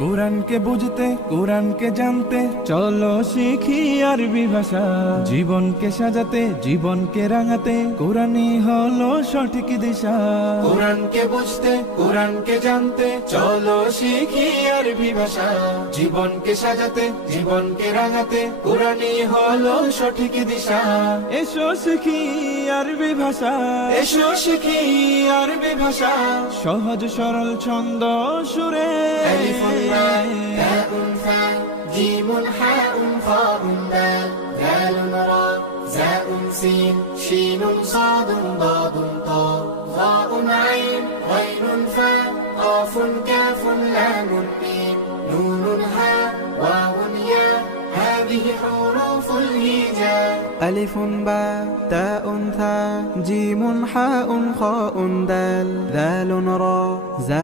কোরআনকে বুঝতে কোরআনকে জানতে চলো শিখি আরবি ভাষা। জীবনকে সাজাতে জীবনকে রাঙাতে কোরআনই হলো সঠিক দিশা। কোরআনকে বুঝতে কোরআনকে জানতে চলো শিখি আরবি ভাষা। জীবনকে সাজাতে জীবনকে রাঙাতে কোরআনই হলো সঠিক দিশা। এসো শিখি আরবি ভাষা, এসো শিখি আরবি ভাষা। সহজ সরল ছন্দ সুরে تاء ثاء جيم حاء خاء دال ذال راء زاء سين شين صاد ضاد طاء ظاء عين غين فاء قاف كاف لام ميم نون هاء واو ياء هذه حروف الهجاء ألف باء تاء ثاء جيم حاء خاء دال ذال راء زاء